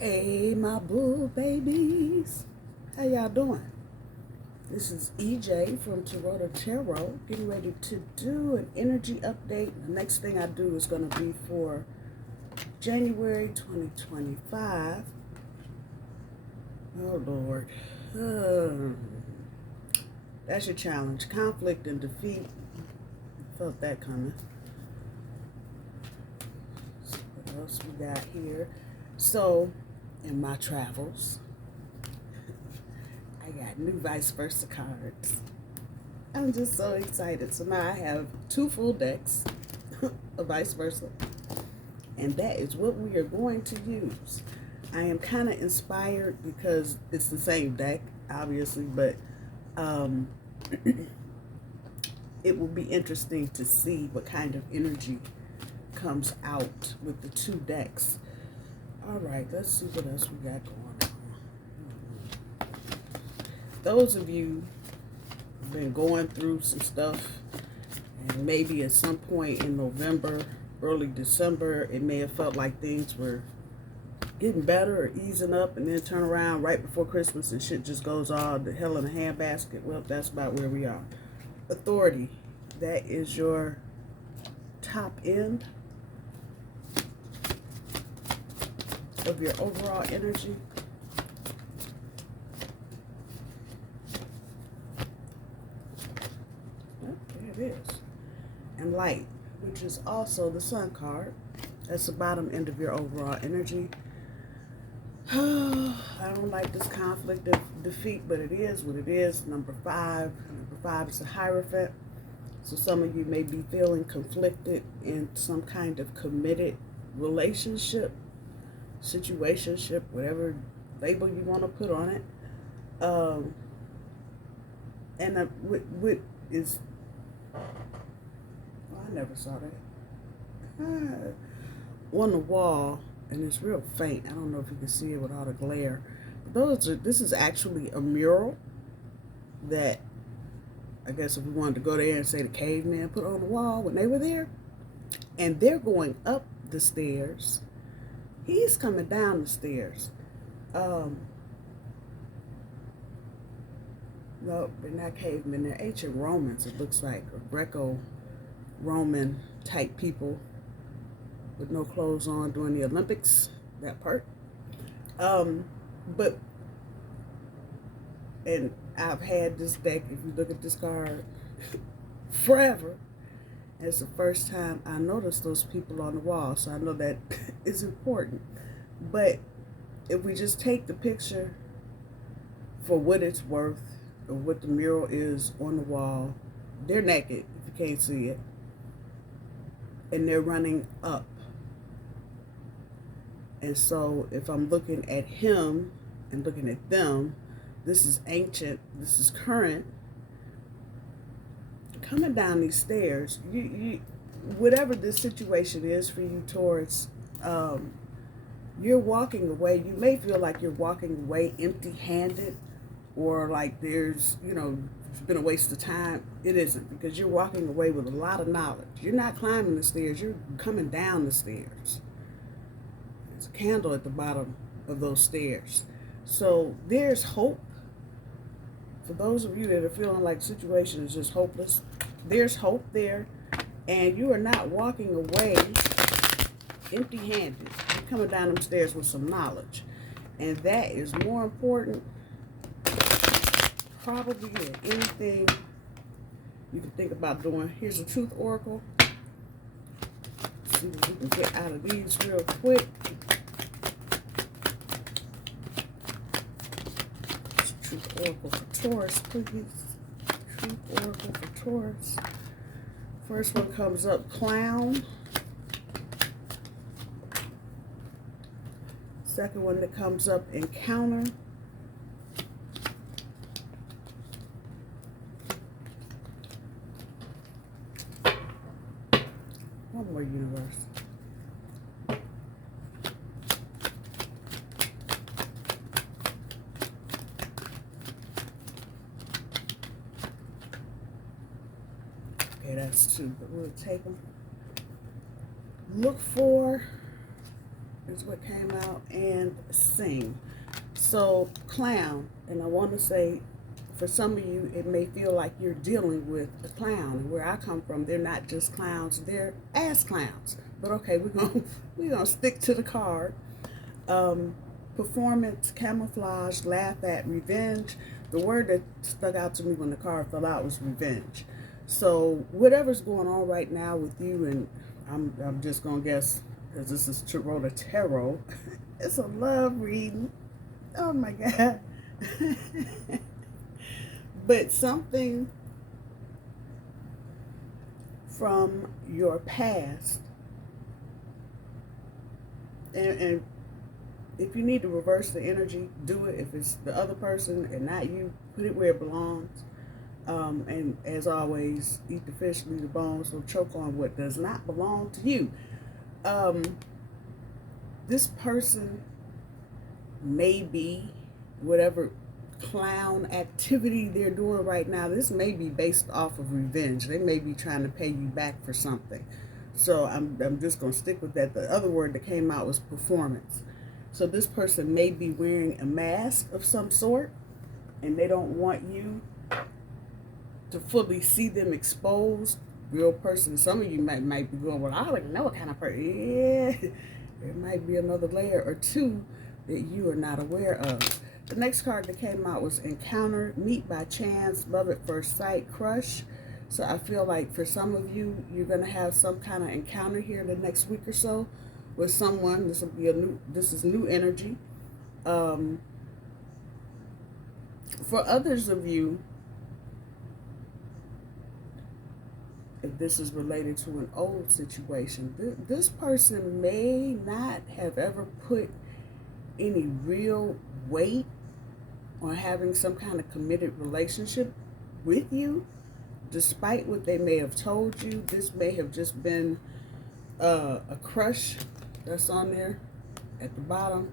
Hey, my boo babies. How y'all doing? This is EJ from Taurota Tarot, getting ready to do an energy update. The next thing I do is going to be for January 2025. Oh, Lord. That's your challenge. Conflict and defeat. Felt that coming. So what else we got here? So, in my travels, I got new vice versa cards. I'm just so excited. So now I have 2 full decks of vice versa. And that is what we are going to use. I am kind of inspired because it's the same deck, obviously, but it will be interesting to see what kind of energy comes out with the 2 decks. All right, let's see what else we got going on. Those of you who've been going through some stuff, and maybe at some point in November, early December, it may have felt like things were getting better or easing up, and then turn around right before Christmas and shit just goes all the hell in a handbasket. Well, that's about where we are. Authority, that is your top end of your overall energy. Oh, there it is. And light, which is also the sun card. That's the bottom end of your overall energy. I don't like this conflict of defeat, but it is what it is. Number 5. Number 5 is a Hierophant. So some of you may be feeling conflicted in some kind of committed relationship, situationship, whatever label you want to put on it. And what is, oh, I never saw that. On the wall, and it's real faint. I don't know if you can see it with all the glare. This is actually a mural that, I guess if we wanted to go there and say the cavemen put on the wall when they were there. And they're going up the stairs. He's coming down the stairs. No, they're not cavemen. They're ancient Romans, it looks like, or Greco-Roman type people with no clothes on during the Olympics, that part. But, and I've had this deck, if you look at this card, forever. It's the first time I noticed those people on the wall, so I know that is important. But if we just take the picture for what it's worth, or what the mural is on the wall, they're naked, if you can't see it, and they're running up. And so if I'm looking at him and looking at them, this is ancient, this is current. Coming down these stairs, you whatever this situation is for you, Taurus, you're walking away. You may feel like you're walking away empty-handed, or like there's, it's been a waste of time. It isn't, because you're walking away with a lot of knowledge. You're not climbing the stairs, you're coming down the stairs. There's a candle at the bottom of those stairs. So there's hope. For those of you that are feeling like the situation is just hopeless, there's hope there. And you are not walking away empty-handed. You're coming down them stairs with some knowledge. And that is more important probably than anything you can think about doing. Here's a Truth Oracle. Let's see what we can get out of these real quick. Truth Oracle for Taurus, please. Truth Oracle for Taurus. First one comes up, Clown. Second one that comes up, Encounter. One more, Universe. Okay, that's 2, but we'll take them. Look for is what came out, and sing. So clown, and I want to say, for some of you, it may feel like you're dealing with a clown. And where I come from, they're not just clowns, they're ass clowns. But okay, we're gonna stick to the card. Performance, camouflage, laugh at, revenge. The word that stuck out to me when the card fell out was revenge. So whatever's going on right now with you, and I'm just gonna guess, because this is Taurota Tarot, it's a love reading. Oh my God. But something from your past, and if you need to reverse the energy, do it. If it's the other person and not you, put it where it belongs. And as always, eat the fish, leave the bones, so choke on what does not belong to you. This person may be whatever clown activity they're doing right now. This may be based off of revenge. They may be trying to pay you back for something. So I'm just going to stick with that. The other word that came out was performance. So this person may be wearing a mask of some sort, and they don't want you to fully see them exposed. Real person. Some of you might be going, well, I don't even know what kind of person. Yeah, there might be another layer or two that you are not aware of. The next card that came out was encounter, meet by chance, love at first sight, crush. So I feel like for some of you, you're going to have some kind of encounter here in the next week or so with someone. This is new energy. For others of you, if this is related to an old situation, this person may not have ever put any real weight on having some kind of committed relationship with you, despite what they may have told you. This may have just been a crush that's on there at the bottom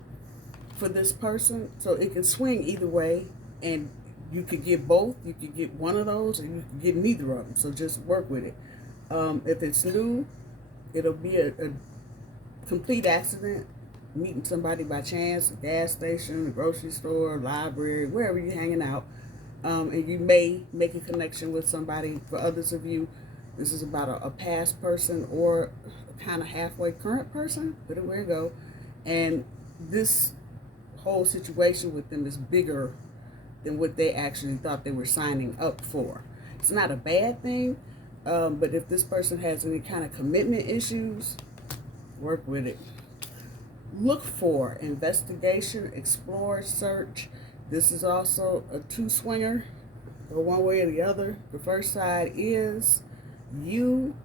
for this person. So it can swing either way, and you could get both. You could get one of those, or you could get neither of them. So just work with it. If it's new, it'll be a complete accident. Meeting somebody by chance, a gas station, a grocery store, library, wherever you're hanging out. And you may make a connection with somebody. For others of you, this is about a past person or a kind of halfway current person. Put it where it go. And this whole situation with them is bigger than what they actually thought they were signing up for. It's not a bad thing, but if this person has any kind of commitment issues, work with it. Look for investigation, explore, search. This is also a two-swinger, go one way or the other. The first side is you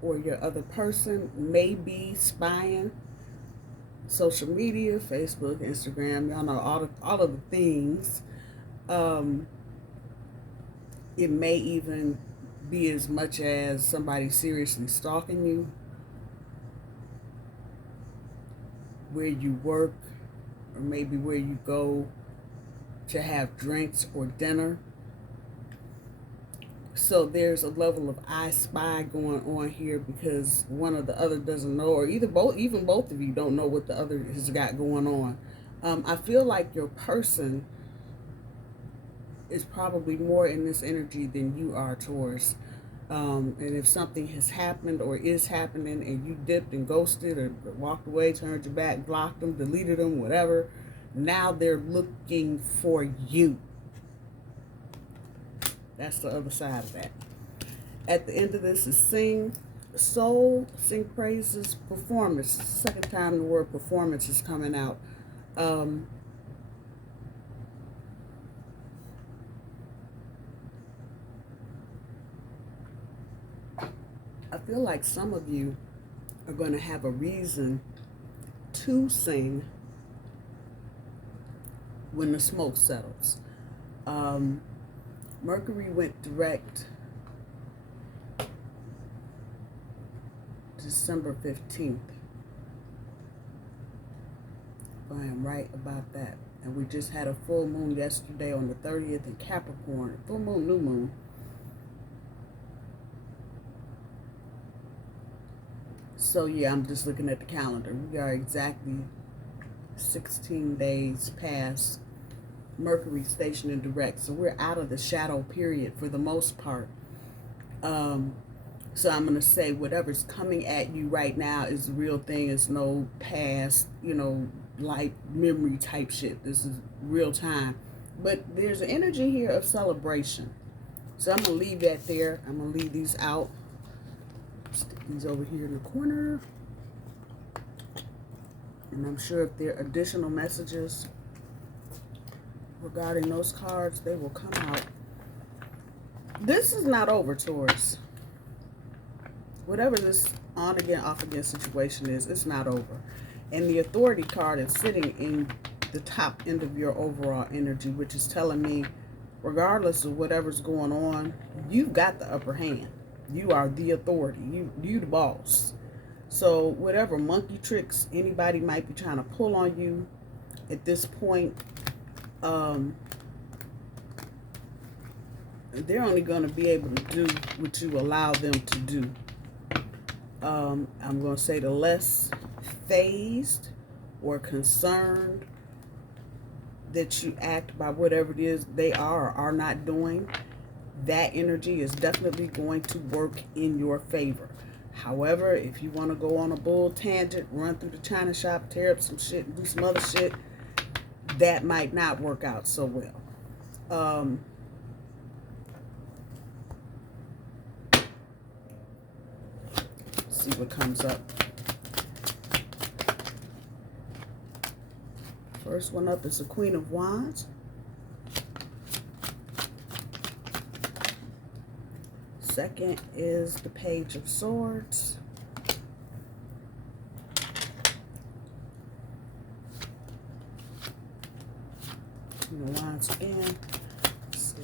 or your other person may be spying. Social media, Facebook, Instagram, y'all know all of the things. It may even be as much as somebody seriously stalking you, where you work, or maybe where you go to have drinks or dinner. So there's a level of I spy going on here, because one or the other doesn't know, or even both of you don't know what the other has got going on. I feel like your person is probably more in this energy than you are, Taurus. And if something has happened or is happening and you dipped and ghosted or walked away, turned your back, blocked them, deleted them, whatever, now they're looking for you. That's the other side of that. At the end of this is sing, soul, sing praises, performance. Second time the word performance is coming out. I feel like some of you are going to have a reason to sing when the smoke settles. Mercury went direct December 15th. If I am right about that. And we just had a full moon yesterday on the 30th in Capricorn. Full moon, new moon. So yeah, I'm just looking at the calendar. We are exactly 16 days past Mercury station in direct. So we're out of the shadow period for the most part. So I'm going to say whatever's coming at you right now is the real thing. It's no past, light memory type shit. This is real time. But there's an energy here of celebration. So I'm going to leave that there. I'm going to leave these out. Stick these over here in the corner. And I'm sure if there are additional messages regarding those cards, they will come out. This is not over, Taurus. Whatever this on again, off again situation is, it's not over. And the authority card is sitting in the top end of your overall energy, which is telling me, regardless of whatever's going on, you've got the upper hand. You are the authority. You the boss. So whatever monkey tricks anybody might be trying to pull on you at this point, they're only going to be able to do what you allow them to do. I'm going to say the less fazed or concerned that you act by whatever it is they are or are not doing, that energy is definitely going to work in your favor. However, if you want to go on a bull tangent, run through the china shop, tear up some shit, and do some other shit, that might not work out so well. See what comes up. First one up is the Queen of Wands. Second is the Page of Swords. Queen of Wands again. Let's see.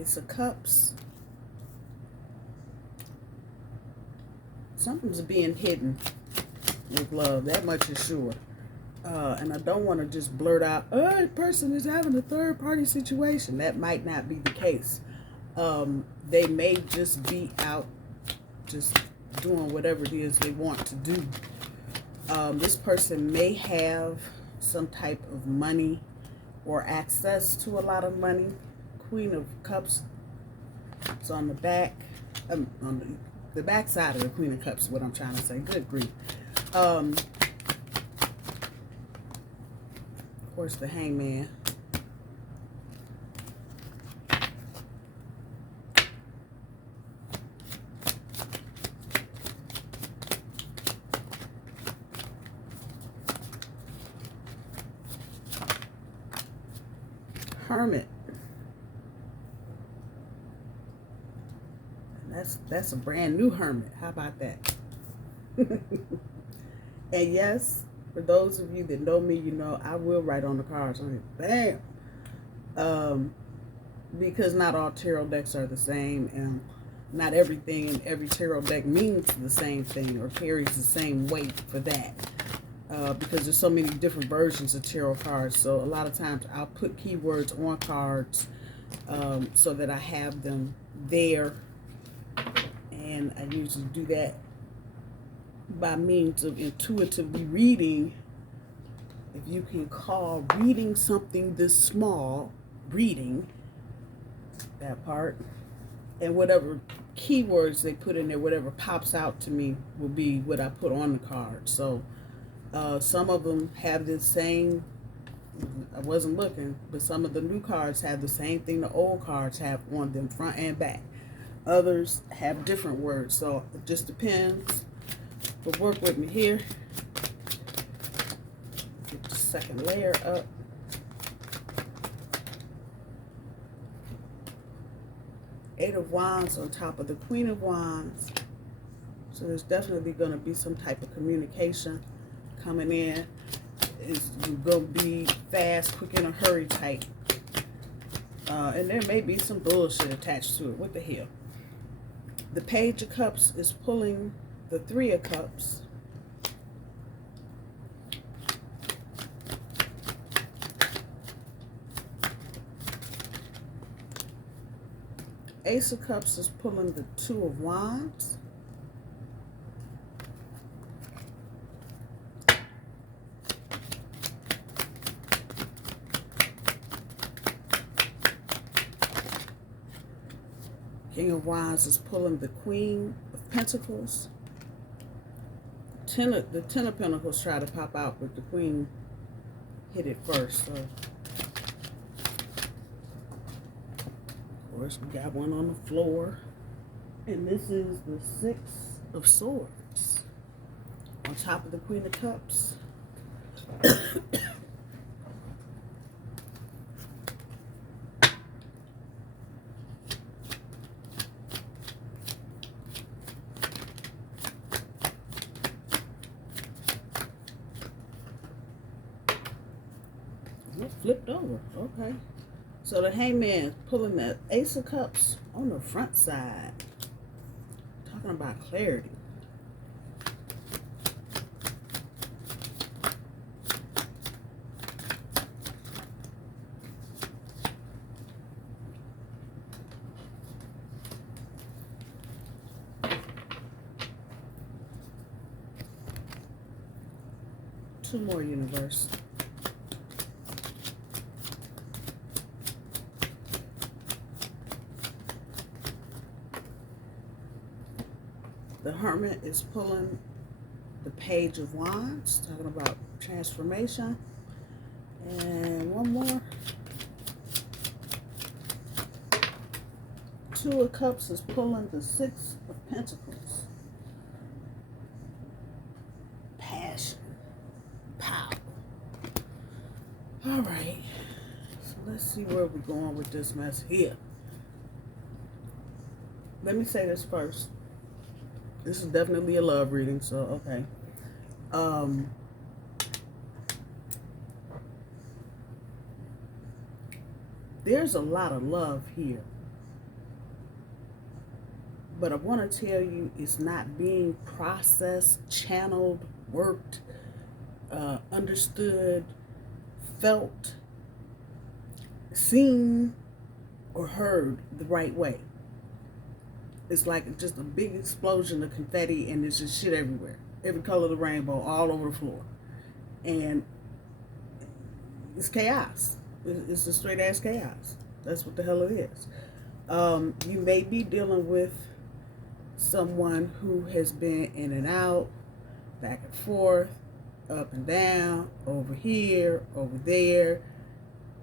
Ace of Cups. Something's being hidden with love. That much is sure. And I don't want to just blurt out, oh, a person is having a third party situation. That might not be the case. They may just be out just doing whatever it is they want to do. This person may have some type of money or access to a lot of money. Queen of Cups is on the back, on the back side of the Queen of Cups is what I'm trying to say. Good grief. Of course, the Hangman. Hermit. That's a brand new Hermit. How about that? And yes, for those of you that know me, you know I will write on the cards on it. Bam! Because not all tarot decks are the same, and not everything in every tarot deck means the same thing or carries the same weight for that. Because there's so many different versions of tarot cards. So a lot of times I'll put keywords on cards so that I have them there. And I usually do that by means of intuitively reading. If you can call reading something this small, reading, that part, and whatever keywords they put in there, whatever pops out to me will be what I put on the card. So some of them have the same, I wasn't looking, but some of the new cards have the same thing the old cards have on them, front and back. Others have different words, so it just depends. But work with me here. Get the second layer up. Eight of Wands on top of the Queen of Wands. So there's definitely going to be some type of communication coming in. It's going to be fast, quick, in a hurry type. And there may be some bullshit attached to it. What the hell? The Page of Cups is pulling the Three of Cups. Ace of Cups is pulling the Two of Wands. King of Wands is pulling the Queen of Pentacles. The Ten of Pentacles try to pop out, but the Queen hit it first. So, of course, we got one on the floor. And this is the Six of Swords. On top of the Queen of Cups. Flipped over. Okay. So the Hangman pulling the Ace of Cups on the front side. Talking about clarity. Two more, universe. The Hermit is pulling the Page of Wands, talking about transformation. And one more. Two of Cups is pulling the Six of Pentacles. Passion. Power. All right. So let's see where we're going with this mess here. Let me say this first. This is definitely a love reading, so okay. There's a lot of love here. But I want to tell you, it's not being processed, channeled, worked, understood, felt, seen, or heard the right way. It's like just a big explosion of confetti, and there's just shit everywhere. Every color of the rainbow, all over the floor. And it's chaos. It's a straight ass chaos. That's what the hell it is. You may be dealing with someone who has been in and out, back and forth, up and down, over here, over there,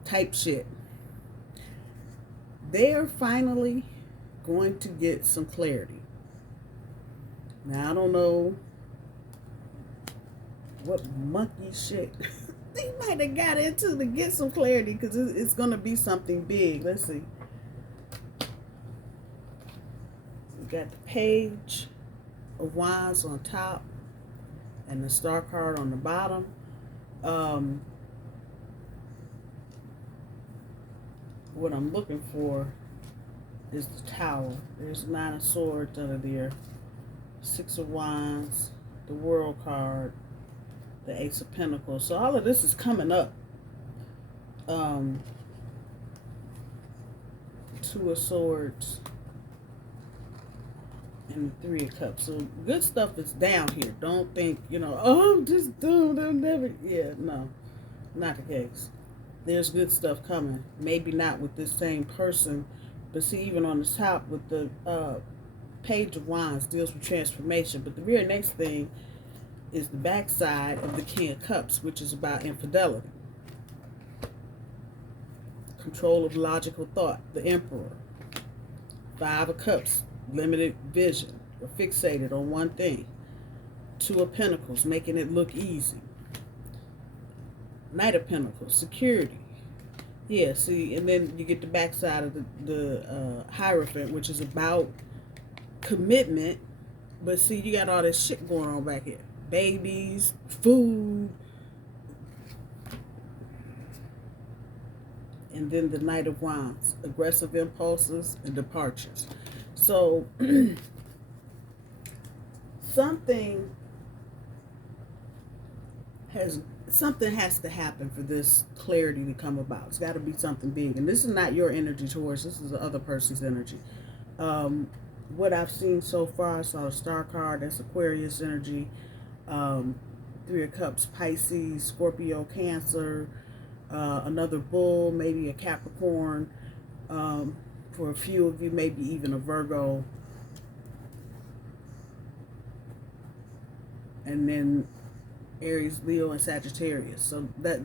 type shit. They're finally going to get some clarity. Now, I don't know what monkey shit they might have got into to get some clarity, because it's going to be something big. Let's see. We got the Page of Wands on top and the Star card on the bottom. What I'm looking for is the Tower. There's Nine of Swords under there, Six of Wands, the World card, the Ace of Pentacles. So all of this is coming up. Two of Swords and the Three of Cups. So good stuff is down here. Don't think, oh, I'm just doomed. I'll never. Yeah, no, not the case. There's good stuff coming. Maybe not with this same person. But see, even on the top with the Page of Wands deals with transformation. But the very next thing is the backside of the King of Cups, which is about infidelity. Control of logical thought, the Emperor. Five of Cups, limited vision, or fixated on one thing. Two of Pentacles, making it look easy. Knight of Pentacles, security. Yeah, see, and then you get the backside of the Hierophant, which is about commitment. But see, you got all this shit going on back here. Babies, food. And then the Knight of Wands, aggressive impulses and departures. So, something has to happen for this clarity to come about. It's got to be something big. And this is not your energy, Taurus. This is the other person's energy. What I've seen so far, I saw a star card, that's Aquarius energy, Three of Cups, Pisces, Scorpio, Cancer, another bull, maybe a Capricorn, for a few of you, maybe even a Virgo, and then Aries, Leo, and Sagittarius. So that,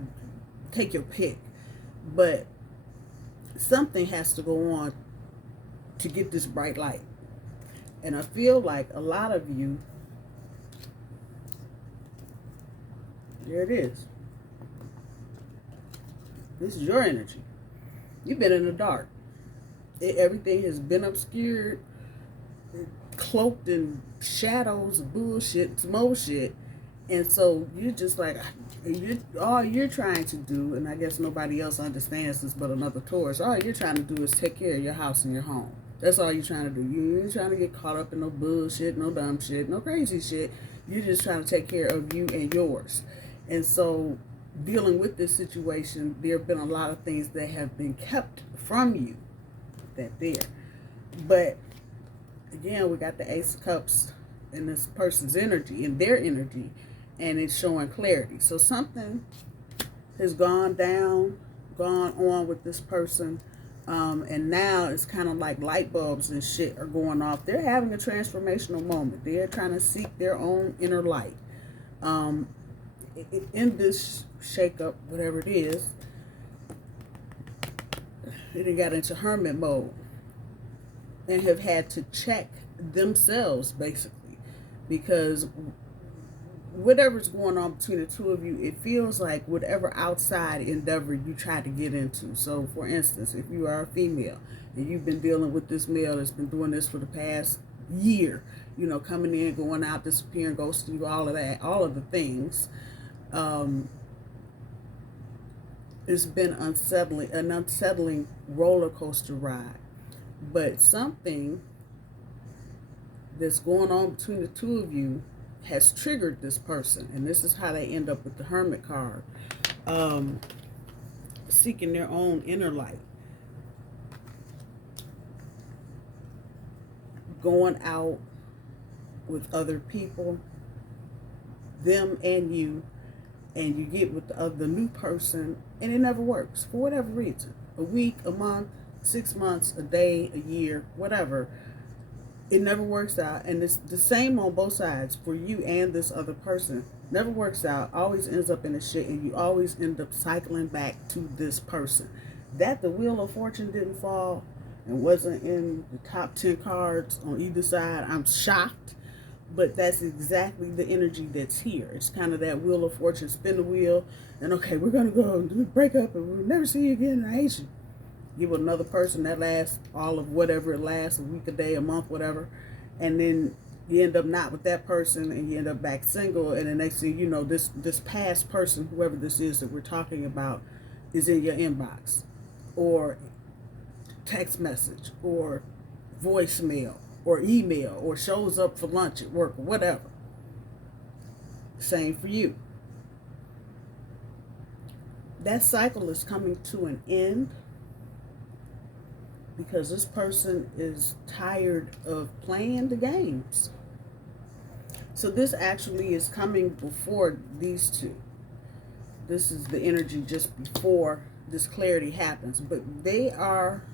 take your pick. But something has to go on to get this bright light. And I feel like a lot of you, there it is. This is your energy. You've been in the dark. Everything has been obscured, cloaked in shadows, bullshit, some more shit. And so you're just like, all you're trying to do, and I guess nobody else understands this but another Taurus, all you're trying to do is take care of your house and your home. That's all you're trying to do. You ain't trying to get caught up in no bullshit, no dumb shit, no crazy shit. You're just trying to take care of you and yours. And so dealing with this situation, there have been a lot of things that have been kept from you that there. But again, we got the Ace of Cups in this person's energy, in their energy, and it's showing clarity. So something has gone on with this person, and now it's kind of like light bulbs and shit are going off. They're having a transformational moment. They're trying to seek their own inner light. In this shakeup, whatever it is, they got into hermit mode and have had to check themselves, basically, because whatever's going on between the two of you, it feels like whatever outside endeavor you try to get into. So for instance, if you are a female and you've been dealing with this male that's been doing this for the past year, you know, coming in, going out, disappearing, ghosting you, all of that, all of the things, it's been an unsettling roller coaster ride. But something that's going on between the two of you has triggered this person, and this is how they end up with the Hermit card, seeking their own inner light, going out with other people, them and you get with the new person, and it never works for whatever reason. A week, a month, 6 months, a day, a year, whatever. It never works out, and it's the same on both sides for you and this other person. Never works out, always ends up in a shit, and you always end up cycling back to this person. That the Wheel of Fortune didn't fall and wasn't in the top 10 cards on either side, I'm shocked, but that's exactly the energy that's here. It's kind of that Wheel of Fortune, spin the wheel, and okay, we're going to go and break up, and we'll never see you again, and I hate you. Give another person that lasts all of whatever it lasts, a week, a day, a month, whatever, and then you end up not with that person, and you end up back single, and the next thing you know, this past person, whoever this is that we're talking about, is in your inbox, or text message, or voicemail, or email, or shows up for lunch at work, or whatever. Same for you. That cycle is coming to an end, because this person is tired of playing the games. So this actually is coming before these two. This is the energy just before this clarity happens. But they are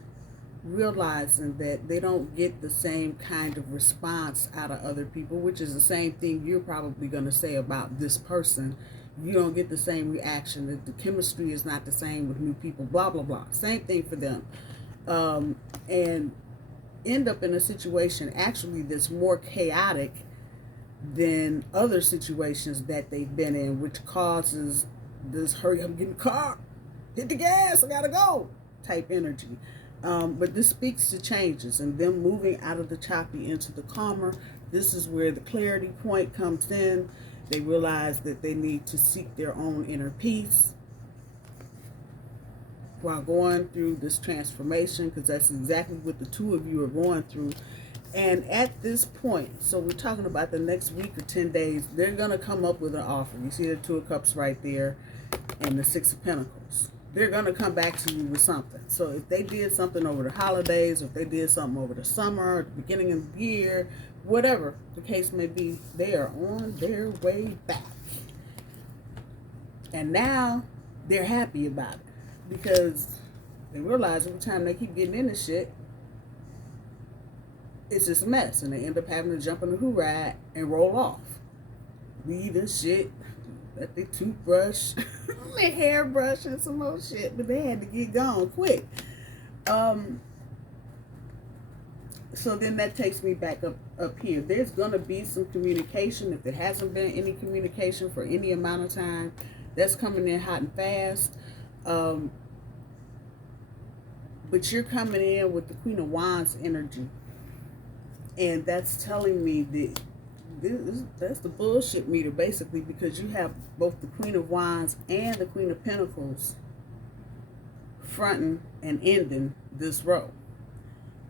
realizing that they don't get the same kind of response out of other people, which is the same thing you're probably going to say about this person. You don't get the same reaction. The chemistry is not the same with new people, blah, blah, blah. Same thing for them. And end up in a situation actually that's more chaotic than other situations that they've been in, which causes this hurry up, get in the car, hit the gas, I gotta go type energy. But this speaks to changes and them moving out of the choppy into the calmer. This is where the clarity point comes in. They realize that they need to seek their own inner peace while going through this transformation, because that's exactly what the two of you are going through. And at this point, so we're talking about the next week or 10 days, they're going to come up with an offer. You see the Two of Cups right there and the Six of Pentacles. they're going to come back to you with something. So if they did something over the holidays, if they did something over the summer, the beginning of the year, whatever the case may be, they are on their way back. And now they're happy about it because they realize every time they keep getting in this shit, it's just a mess. And they end up having to jump on the who ride and roll off. Leaving shit, let their toothbrush, their hairbrush, and some more shit. But they had to get gone quick. So then that takes me back up here. There's going to be some communication. If there hasn't been any communication for any amount of time, that's coming in hot and fast. But you're coming in with the Queen of Wands energy. And that's telling me that that's the bullshit meter, basically, because you have both the Queen of Wands and the Queen of Pentacles fronting and ending this row.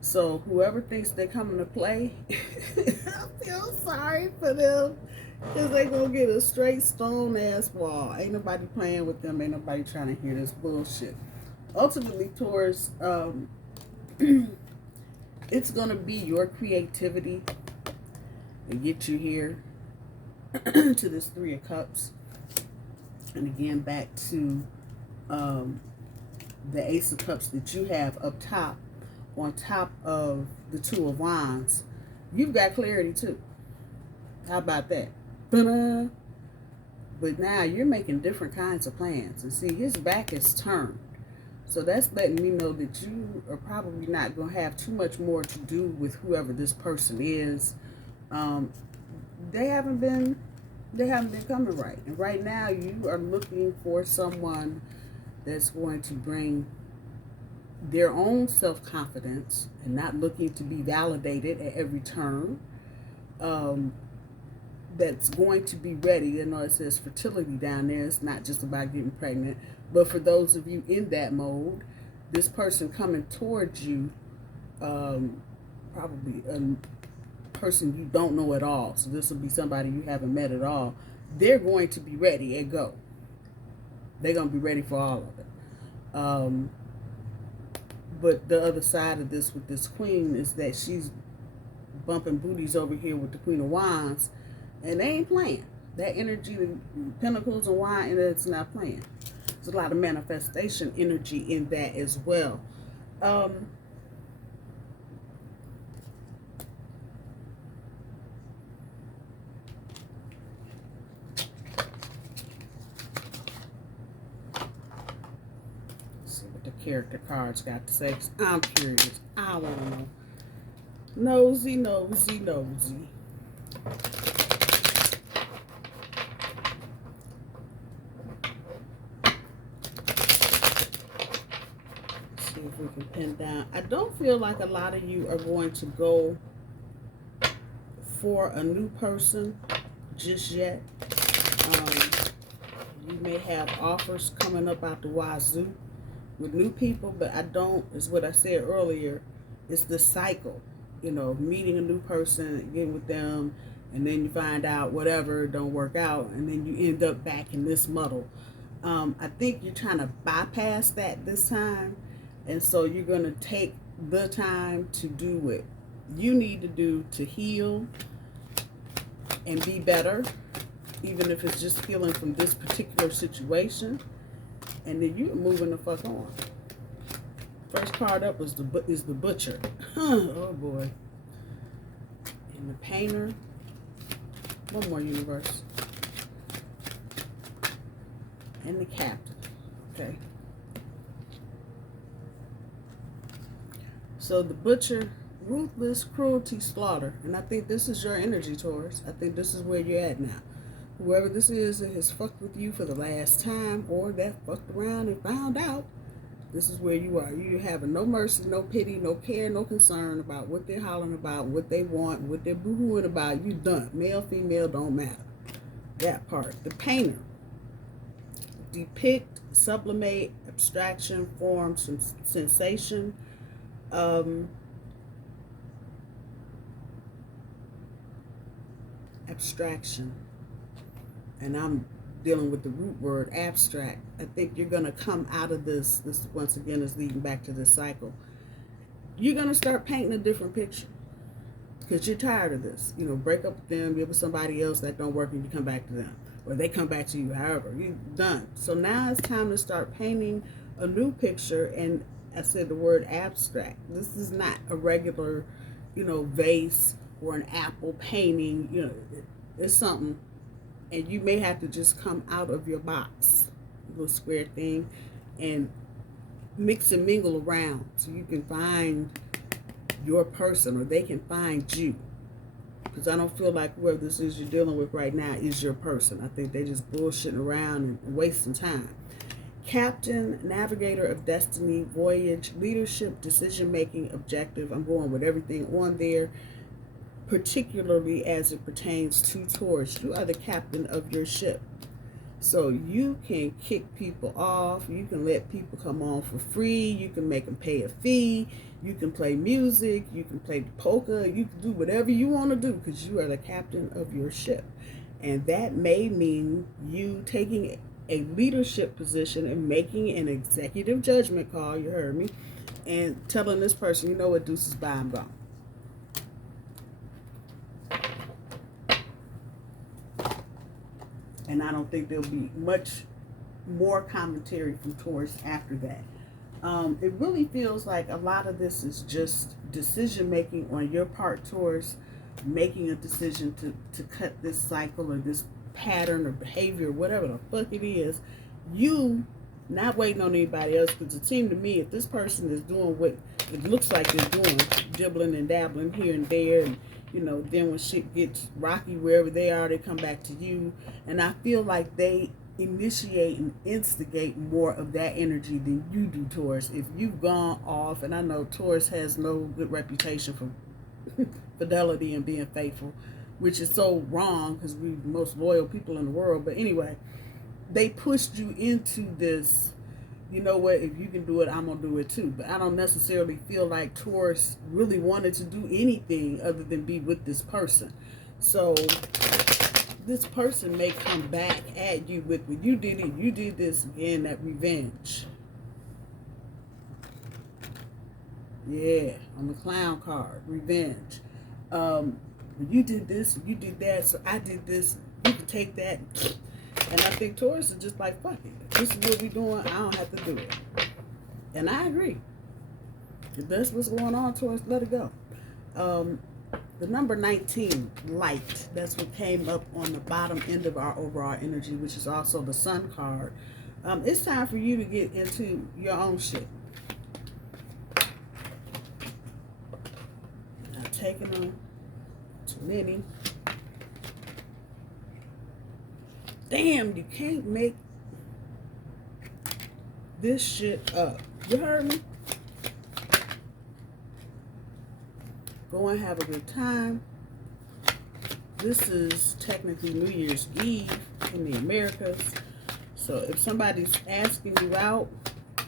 So whoever thinks they're coming to play, I feel sorry for them, because they're going to get a straight stone-ass wall. Ain't nobody playing with them. Ain't nobody trying to hear this bullshit. Ultimately, Taurus, it's going to be your creativity to get you here to this Three of Cups. And again, back to the Ace of Cups that you have up top, on top of the Two of Wands. You've got clarity too. How about that? Ta-da! But now you're making different kinds of plans. And see, his back is turned. So that's letting me know that you are probably not going to have too much more to do with whoever this person is. They haven't been coming right. And right now you are looking for someone that's going to bring their own self-confidence and not looking to be validated at every turn. That's going to be ready. You know, it says fertility down there. It's not just about getting pregnant. But for those of you in that mode, this person coming towards you, probably a person you don't know at all. So this will be somebody you haven't met at all. They're going to be ready and go. They're going to be ready for all of it. But the other side of this with this queen is that she's bumping booties over here with the Queen of Wands, and they ain't playing. That energy, the Pentacles and Wand, and it's not playing. There's a lot of manifestation energy in that as well. Character cards got to say, 'cause I'm curious. I want to know. Nosy, nosy, nosy. See if we can pin down. I don't feel like a lot of you are going to go for a new person just yet. You may have offers coming up out the wazoo with new people, but I don't, is what I said earlier, it's the cycle, you know, meeting a new person, getting with them, and then you find out whatever don't work out, and then you end up back in this muddle. I think you're trying to bypass that this time, and so you're going to take the time to do what you need to do to heal and be better, even if it's just healing from this particular situation. And then you're moving the fuck on. First card up is the Butcher. Oh boy. And the Painter. One more, universe. And the Captain. Okay. So the Butcher, ruthless, cruelty, slaughter. And I think this is your energy, Taurus. I think this is where you're at now. Whoever this is that has fucked with you for the last time, or that fucked around and found out, this is where you are. You having no mercy, no pity, no care, no concern about what they're hollering about, what they want, what they're boo-hooing about. You done. Male, female, don't matter. That part. The Painter. Depict, sublimate, abstraction, form, some sensation. Abstraction. And I'm dealing with the root word abstract. I think you're going to come out of this once again is leading back to this cycle. You're going to start painting a different picture because you're tired of this. You know, break up with them, be with somebody else that don't work, and you come back to them, or they come back to you. However, you're done. So now it's time to start painting a new picture. And I said the word abstract. This is not a regular, you know, vase or an apple painting. You know, it's something. And you may have to just come out of your box, little square thing, and mix and mingle around so you can find your person, or they can find you. Because I don't feel like whoever this is you're dealing with right now is your person. I think they're just bullshitting around and wasting time. Captain, navigator of destiny, voyage, leadership, decision-making, objective. I'm going with everything on there, particularly as it pertains to Taurus. You are the captain of your ship. So you can kick people off. You can let people come on for free. You can make them pay a fee. You can play music. You can play poker. You can do whatever you want to do because you are the captain of your ship. And that may mean you taking a leadership position and making an executive judgment call, you heard me, and telling this person, you know what, deuces, bye, I'm gone. And I don't think there'll be much more commentary from Taurus after that. It really feels like a lot of this is just decision making on your part, Taurus, making a decision to cut this cycle or this pattern or behavior, whatever the fuck it is. You not waiting on anybody else, because it seemed to me if this person is doing what it looks like they're doing, dibbling and dabbling here and there, and you know, then when shit gets rocky wherever they are, they come back to you. And I feel like they initiate and instigate more of that energy than you do, Taurus. If you've gone off, and I know Taurus has no good reputation for fidelity and being faithful, which is so wrong because we're the most loyal people in the world. But anyway, they pushed you into this, you know what, if you can do it, I'm going to do it too. But I don't necessarily feel like Taurus really wanted to do anything other than be with this person. So this person may come back at you with, well, you did it, you did this again, that revenge. Yeah, on the clown card, revenge. You did this, you did that, so I did this, you can take that. And I think Taurus is just like, fuck it. This is what we're doing. I don't have to do it. And I agree. If that's what's going on, Taurus, let it go. The number 19, light. That's what came up on the bottom end of our overall energy, which is also the sun card. It's time for you to get into your own shit. Not taking them too many. Damn, you can't make this shit up. You heard me? Go and have a good time. This is technically New Year's Eve in the Americas. So if somebody's asking you out,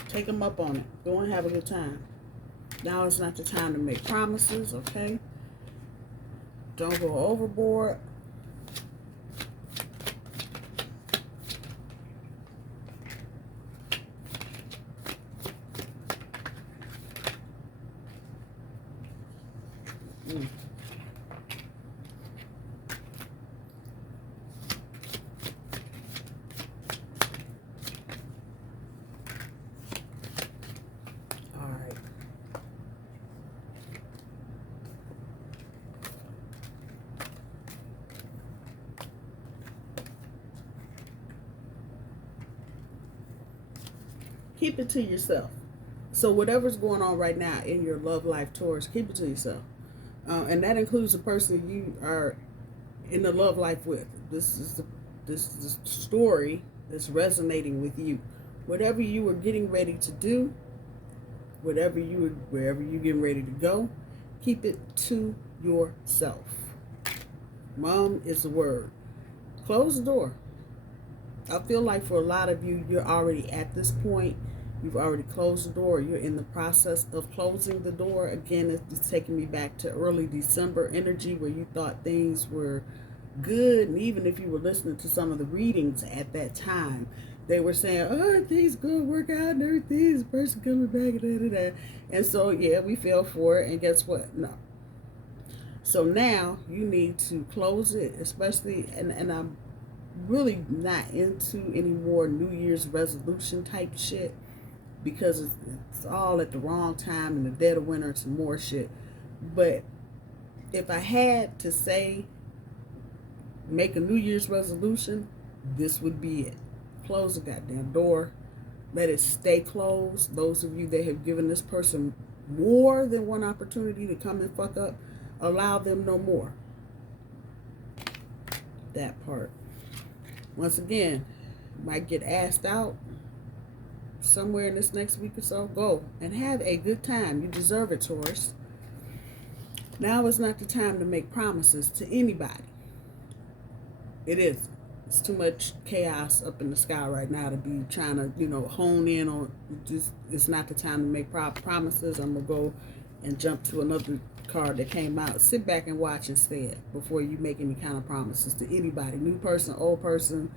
take them up on it. Go and have a good time. Now is not the time to make promises, okay? Don't go overboard. Keep it to yourself. So whatever's going on right now in your love life, Taurus, keep it to yourself. And that includes the person you are in the love life with. This is the story that's resonating with you. Whatever you are getting ready to do, wherever you're getting ready to go, keep it to yourself. Mom is the word. Close the door. I feel like for a lot of you, you're already at this point. You've already closed the door. You're in the process of closing the door. Again, it's taking me back to early December energy where you thought things were good. And even if you were listening to some of the readings at that time, they were saying, oh, everything's going to work out and everything, this person coming back, and so, yeah, we fell for it. And guess what? No. So now you need to close it, especially, and I'm really not into any more New Year's resolution type shit, because it's all at the wrong time in the dead of winter, some more shit. But if I had to say, make a New Year's resolution, this would be it. Close the goddamn door. Let it stay closed. Those of you that have given this person more than one opportunity to come and fuck up, allow them no more. That part. Once again, might get asked out somewhere in this next week or so. Go and have a good time. You deserve it, Taurus. Now is not the time to make promises to anybody. It is. It's too much chaos up in the sky right now to be trying to, hone in on. It's not the time to make promises. I'm going to go and jump to another card that came out. Sit back and watch instead before you make any kind of promises to anybody. New person, old person,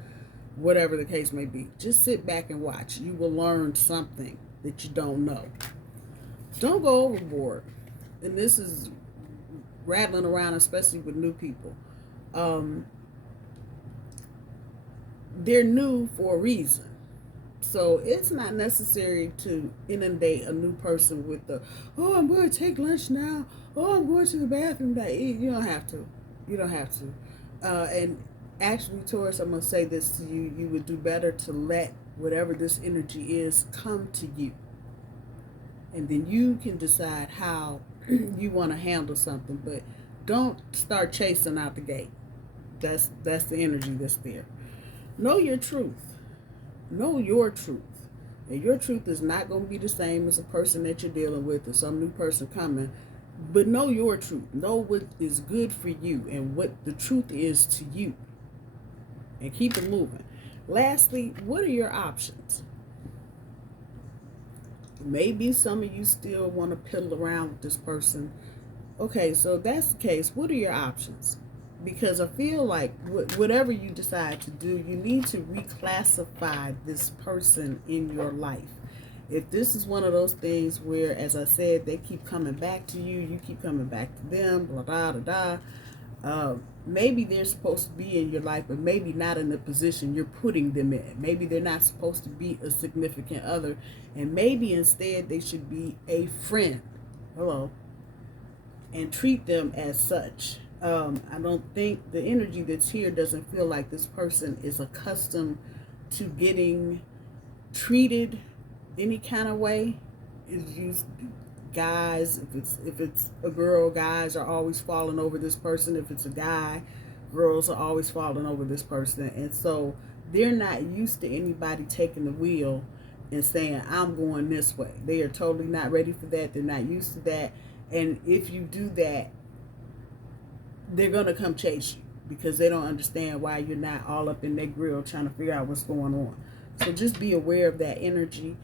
whatever the case may be. Just sit back and watch. You will learn something that you don't know. Don't go overboard. And this is rattling around, especially with new people. They're new for a reason. So it's not necessary to inundate a new person with the, oh, I'm going to take lunch now. Oh, I'm going to the bathroom to eat. You don't have to. You don't have to. And actually, Taurus, I'm going to say this to you. You would do better to let whatever this energy is come to you. And then you can decide how you want to handle something. But don't start chasing out the gate. That's the energy that's there. Know your truth. Know your truth. And your truth is not going to be the same as a person that you're dealing with or some new person coming. But know your truth. Know what is good for you and what the truth is to you. And keep it moving. Lastly, what are your options? Maybe some of you still want to piddle around with this person. Okay, so if that's the case, what are your options? Because I feel like whatever you decide to do, you need to reclassify this person in your life. If this is one of those things where, as I said, they keep coming back to you, you keep coming back to them, blah, blah, blah, blah. Maybe they're supposed to be in your life, but maybe not in the position you're putting them in. Maybe they're not supposed to be a significant other, and maybe instead they should be a friend. Hello. And treat them as such. I don't think the energy that's here doesn't feel like this person is accustomed to getting treated any kind of way. It's used guys, if it's a girl, guys are always falling over this person. If it's a guy, girls are always falling over this person. And so they're not used to anybody taking the wheel and saying, I'm going this way. They are totally not ready for that. They're not used to that. And if you do that, they're going to come chase you because they don't understand why you're not all up in their grill trying to figure out what's going on. So just be aware of that energy.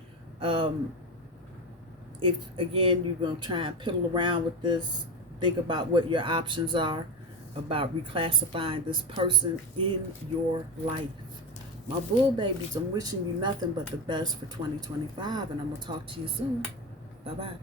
If, again, you're going to try and piddle around with this, think about what your options are about reclassifying this person in your life. My bull babies, I'm wishing you nothing but the best for 2025, and I'm going to talk to you soon. Bye-bye.